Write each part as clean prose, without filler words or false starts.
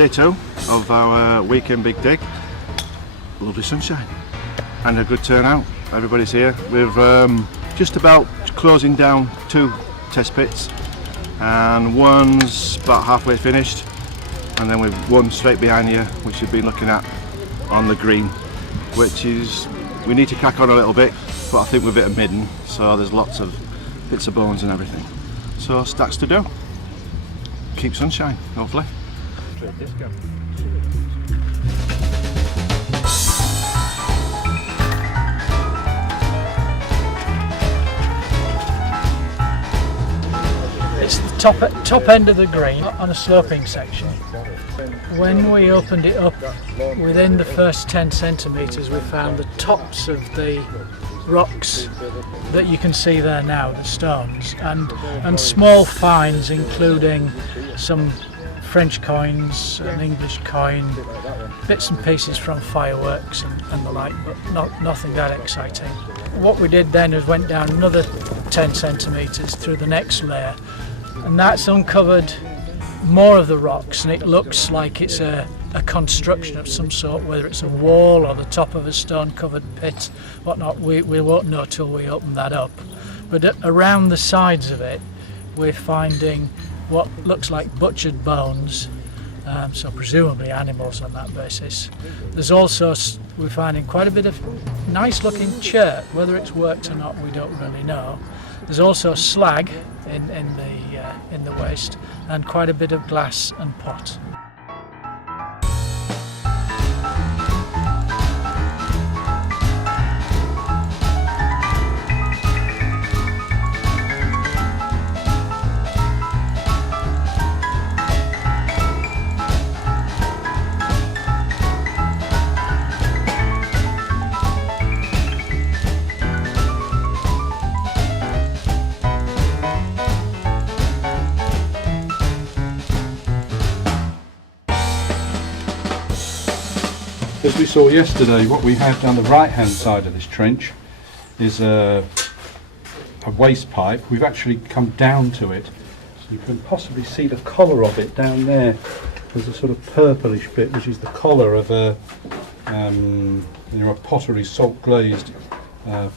day 2 of our weekend big dig. Lovely sunshine and a good turnout. Everybody's here. We're just about closing down 2 test pits, and one's about halfway finished, and then we've one straight behind you, which we've been looking at on the green, which is, we need to crack on a little bit, but I think we're a bit of midden, so there's lots of bits of bones and everything. So stacks to do. Keep sunshine, hopefully. It's the top end of the green on a sloping section. When we opened it up, within the first 10 centimetres we found the tops of the rocks that you can see there now, the stones, and small finds including some French coins, an English coin, bits and pieces from fireworks and the like, but nothing that exciting. What we did then is went down another 10 centimetres through the next layer, and that's uncovered more of the rocks, and it looks like it's a construction of some sort, whether it's a wall or the top of a stone covered pit, whatnot. We won't know till we open that up. But around the sides of it we're finding what looks like butchered bones, so presumably animals on that basis. There's also, we're finding quite a bit of nice looking chert. Whether it's worked or not we don't really know. There's also slag in the waste, and quite a bit of glass and pot. As we saw yesterday, what we have down the right hand side of this trench is a waste pipe. We've actually come down to it. You can possibly see the collar of it down there. There's a sort of purplish bit, which is the collar of a pottery salt glazed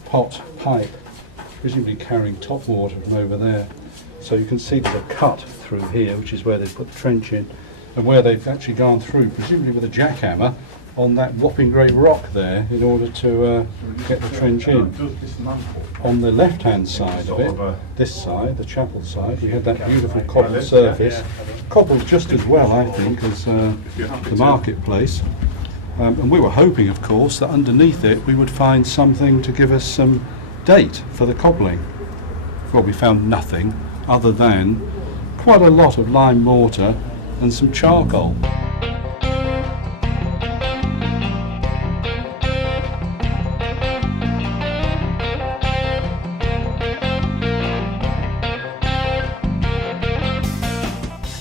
pot pipe, presumably carrying top water from over there. So you can see there's a cut through here, which is where they've put the trench in, and where they've actually gone through, presumably with a jackhammer, on that whopping grey rock there in order to get the trench in. On the left hand side of it, this side, the chapel side, we had that beautiful cobbled surface, cobbled just as well I think as the marketplace, and we were hoping of course that underneath it we would find something to give us some date for the cobbling. Well, we found nothing other than quite a lot of lime mortar and some charcoal.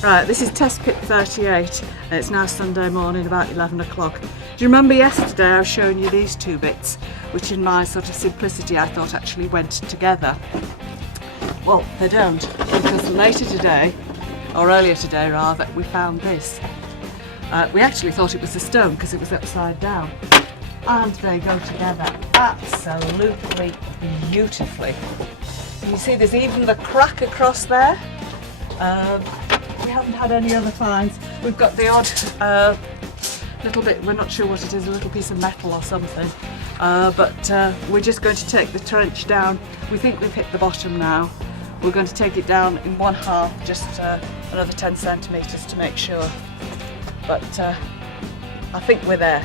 Right, this is test pit 38 and it's now Sunday morning about 11 o'clock. Do you remember yesterday I was showing you these 2 bits, which in my sort of simplicity I thought actually went together? Well, they don't, because later today, or earlier today rather, we found this. We actually thought it was a stone because it was upside down, and they go together absolutely beautifully. You see there's even the crack across there. We haven't had any other finds. We've got the odd little bit, we're not sure what it is, a little piece of metal or something, but we're just going to take the trench down. We think we've hit the bottom now. We're going to take it down in 1/2, just another 10 centimetres to make sure, but I think we're there.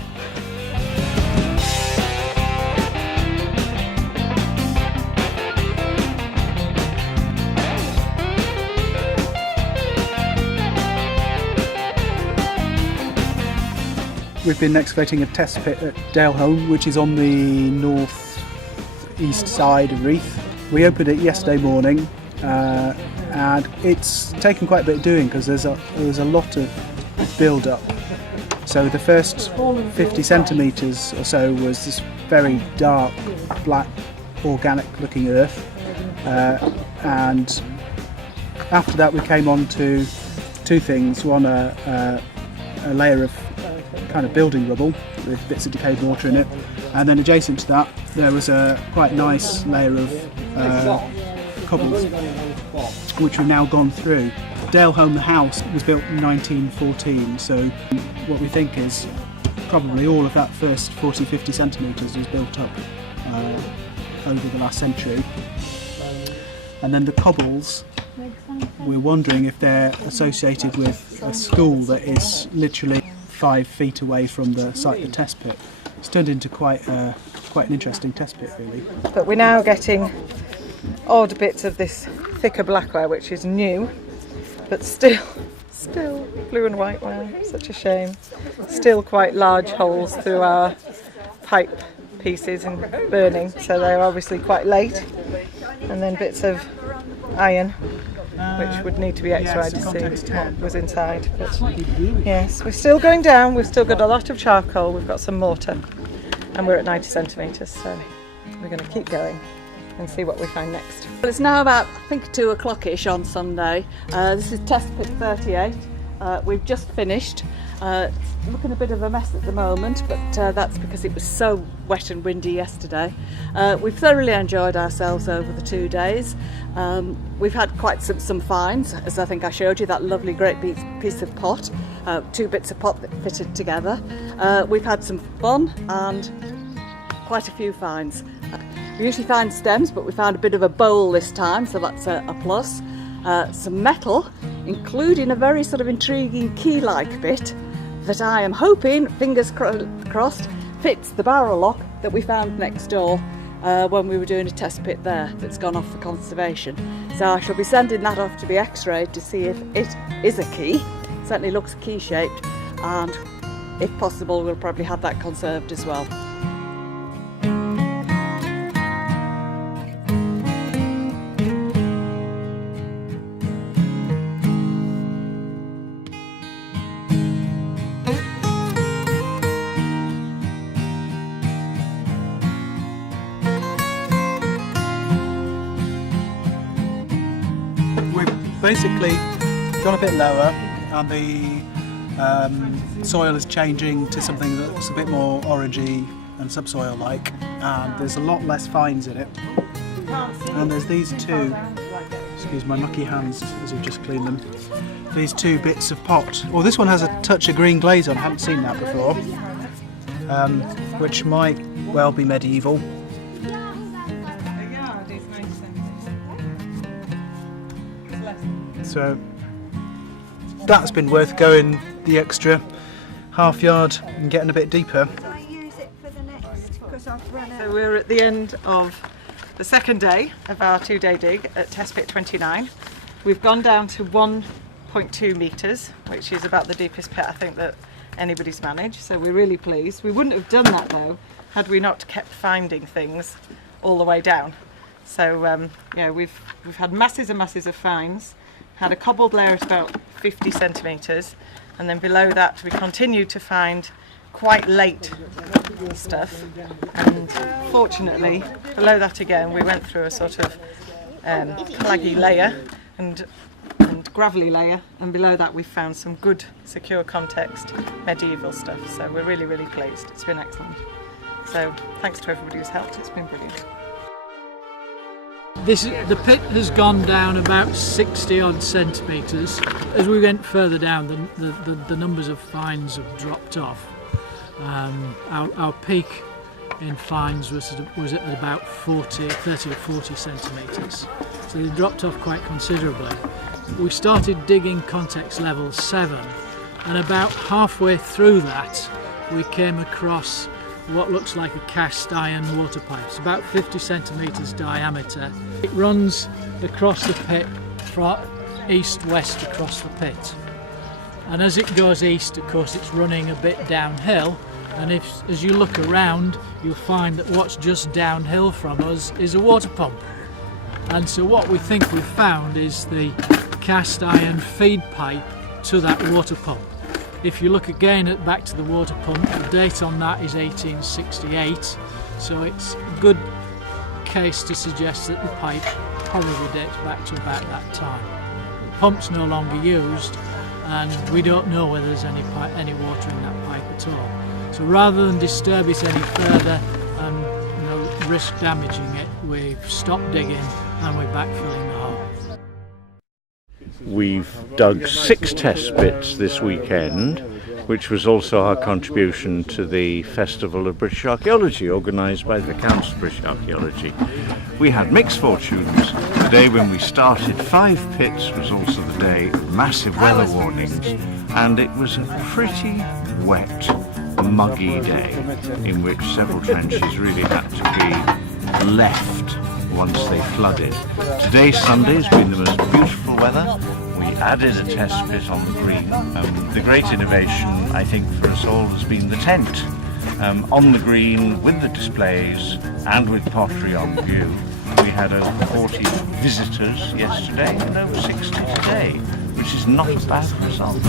We've been excavating a test pit at Daleholme, which is on the north-east side of Reeth. We opened it yesterday morning, and it's taken quite a bit of doing because there's a lot of build-up. So the first 50 centimetres or so was this very dark, black, organic-looking earth, and after that we came on to 2 things. One, a a layer of kind of building rubble with bits of decayed mortar in it, and then adjacent to that there was a quite nice layer of cobbles, which we've now gone through. Dale Home, the house, was built in 1914, so what we think is probably all of that first 40-50 centimetres was built up over the last century. And then the cobbles, we're wondering if they're associated with a school that is literally 5 feet away from the site of the test pit. It's turned into quite an interesting test pit, really. But we're now getting odd bits of this thicker blackware, which is new, but still blue and white ware. Such a shame. Still quite large holes through our pipe pieces and burning, so they're obviously quite late. And then bits of iron, which would need to be x-rayed to see what was inside. But yes, we're still going down. We've still got a lot of charcoal. We've got some mortar, and we're at 90 centimetres, so we're going to keep going and see what we find next. Well, it's now about, I think, 2 o'clock-ish on Sunday. This is test pit 38. We've just finished. It's looking a bit of a mess at the moment, but that's because it was so wet and windy yesterday. We've thoroughly enjoyed ourselves over the 2 days. We've had quite some finds, as I think I showed you, that lovely great piece of pot, 2 bits of pot that fitted together. We've had some fun and quite a few finds. We usually find stems, but we found a bit of a bowl this time, so that's a plus. Some metal, including a very sort of intriguing key-like bit that I am hoping, fingers crossed, fits the barrel lock that we found next door when we were doing a test pit there that's gone off for conservation. So I shall be sending that off to be x-rayed to see if it is a key. It certainly looks key-shaped, and if possible we'll probably have that conserved as well. Basically gone a bit lower, and the soil is changing to something that's a bit more orangey and subsoil like, and there's a lot less fines in it. And there's these 2, excuse my mucky hands as we've just cleaned them, these 2 bits of pot. Well, this one has a touch of green glaze on, I hadn't seen that before, which might well be medieval. So that's been worth going the extra half yard and getting a bit deeper. So we're at the end of the second day of our 2-day dig at test pit 29. We've gone down to 1.2 metres, which is about the deepest pit I think that anybody's managed, so we're really pleased. We wouldn't have done that though had we not kept finding things all the way down. So yeah, we've had masses and masses of finds. Had a cobbled layer of about 50 centimetres, and then below that we continued to find quite late stuff, and fortunately below that again we went through a sort of claggy layer and gravelly layer, and below that we found some good secure context medieval stuff, so we're really pleased. It's been excellent. So thanks to everybody who's helped, it's been brilliant. The pit has gone down about 60 odd centimetres. As we went further down, the numbers of finds have dropped off. Our peak in finds was at about 30 to 40 centimetres. So they dropped off quite considerably. We started digging context level 7, and about halfway through that we came across what looks like a cast iron water pipe. It's about 50 centimetres diameter. It runs across the pit, from east-west across the pit. And as it goes east, of course, it's running a bit downhill, and as you look around, you'll find that what's just downhill from us is a water pump. And so what we think we've found is the cast iron feed pipe to that water pump. If you look again back to the water pump, the date on that is 1868, so it's a good case to suggest that the pipe probably dates back to about that time. The pump's no longer used, and we don't know whether there's any water in that pipe at all. So rather than disturb it any further and risk damaging it, we've stopped digging and we're backfilling the hole. We've dug 6 test pits this weekend, which was also our contribution to the Festival of British Archaeology organised by the Council of British Archaeology. We had mixed fortunes. The day when we started 5 pits was also the day of massive weather warnings, and it was a pretty wet, muggy day in which several trenches really had to be left once they flooded. Today, Sunday, has been the most beautiful weather. We added a test pit on the green. The great innovation, I think, for us all has been the tent. On the green, with the displays and with pottery on view. We had over 40 visitors yesterday and over 60 today, which is not a bad result.